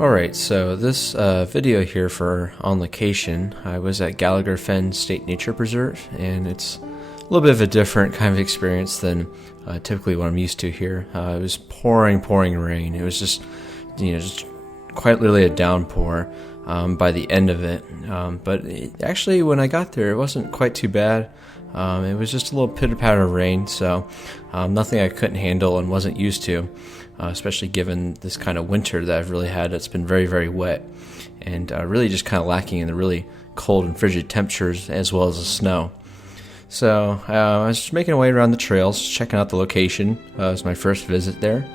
Alright, so this video here for On Location, I was at Gallagher Fen State Nature Preserve, and it's a little bit of a different kind of experience than typically what I'm used to here. It was pouring rain. It was just, just quite literally a downpour by the end of it. But actually, when I got there, it wasn't quite too bad. It was just a little pitter-patter of rain, so nothing I couldn't handle and wasn't used to. Especially given this kind of winter that I've really had. It's been very, very wet and really just kind of lacking in the really cold and frigid temperatures as well as the snow. So I was just making my way around the trails, checking out the location. It was my first visit there,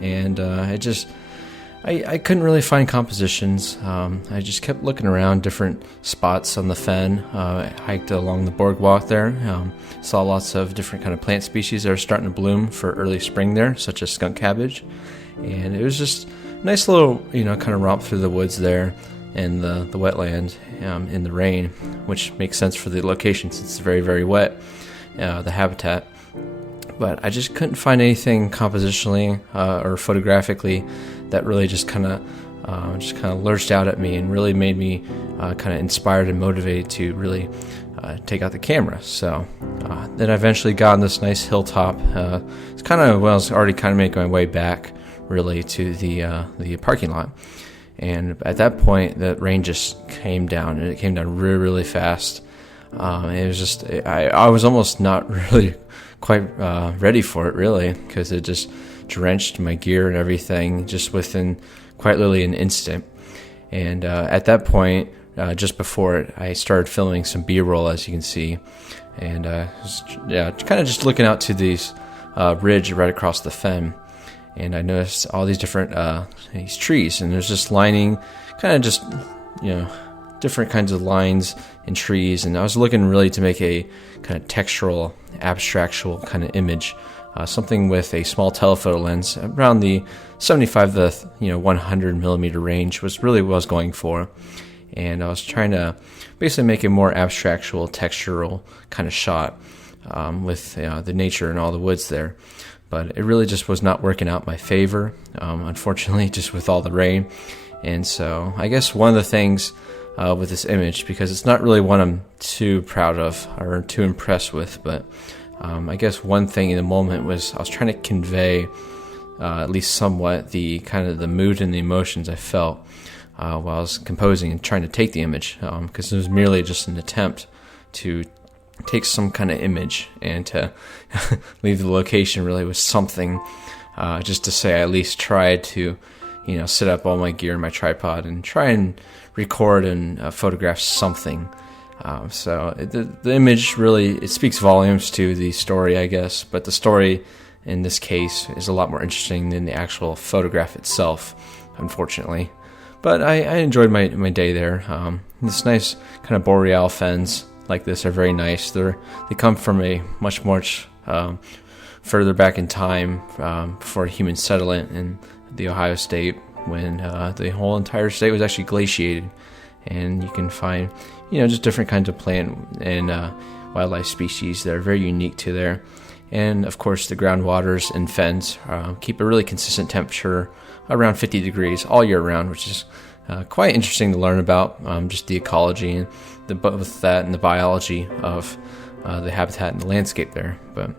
and I couldn't really find compositions. I just kept looking around different spots on the fen. I hiked along the boardwalk there. Saw lots of different kind of plant species that are starting to bloom for early spring there, such as skunk cabbage. And it was just a nice little, kind of romp through the woods there and the wetland in the rain, which makes sense for the location since it's very, very wet, the habitat. But I just couldn't find anything compositionally or photographically that really just kind of lurched out at me and really made me kind of inspired and motivated to really take out the camera. So then I eventually got on this nice hilltop. It's kind of I was already kind of making my way back really to the parking lot, and at that point the rain just came down, and it came down really, really fast. It was just I was almost not really quite ready for it really, because it just drenched my gear and everything just within quite literally an instant. And at that point, just before it, I started filming some B-roll, as you can see, and kind of just looking out to these ridge right across the fen, and I noticed all these different these trees, and there's just lining, kind of just different kinds of lines and trees, and I was looking really to make a kind of textural, abstractual kind of image. Something with a small telephoto lens around the 75 to 100 millimeter range was really what I was going for, and I was trying to basically make a more abstractual, textural kind of shot with the nature and all the woods there. But it really just was not working out in my favor, unfortunately, just with all the rain. And so I guess one of the things with this image, because it's not really one I'm too proud of or too impressed with. But I guess one thing in the moment was I was trying to convey at least somewhat the kind of the mood and the emotions I felt while I was composing and trying to take the image, because it was merely just an attempt to take some kind of image and to leave the location really with something, just to say I at least tried to, set up all my gear in my tripod and try and record and photograph something. So the image really, it speaks volumes to the story, I guess, but the story in this case is a lot more interesting than the actual photograph itself, unfortunately. But I enjoyed my day there. This nice kind of boreal fens like this are very nice. They come from a much further back in time, before human settlement in the Ohio state, when the whole entire state was actually glaciated. And you can find, just different kinds of plant and wildlife species that are very unique to there. And of course, the groundwaters and fens keep a really consistent temperature around 50 degrees all year round, which is quite interesting to learn about, just the ecology and both that and the biology of the habitat and the landscape there. But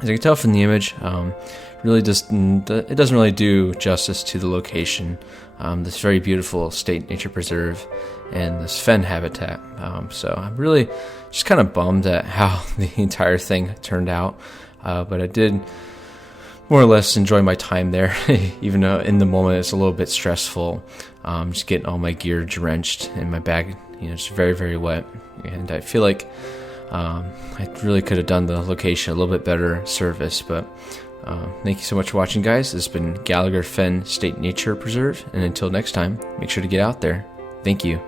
as you can tell from the image, it doesn't really do justice to the location, this very beautiful state nature preserve and this fen habitat. So I'm really just kind of bummed at how the entire thing turned out, but I did more or less enjoy my time there, even though in the moment it's a little bit stressful, just getting all my gear drenched and my bag, just very, very wet. And I feel like I really could have done the location a little bit better service. But thank you so much for watching, guys. This has been Gallagher Fen State Nature Preserve, and until next time, make sure to get out there. Thank you.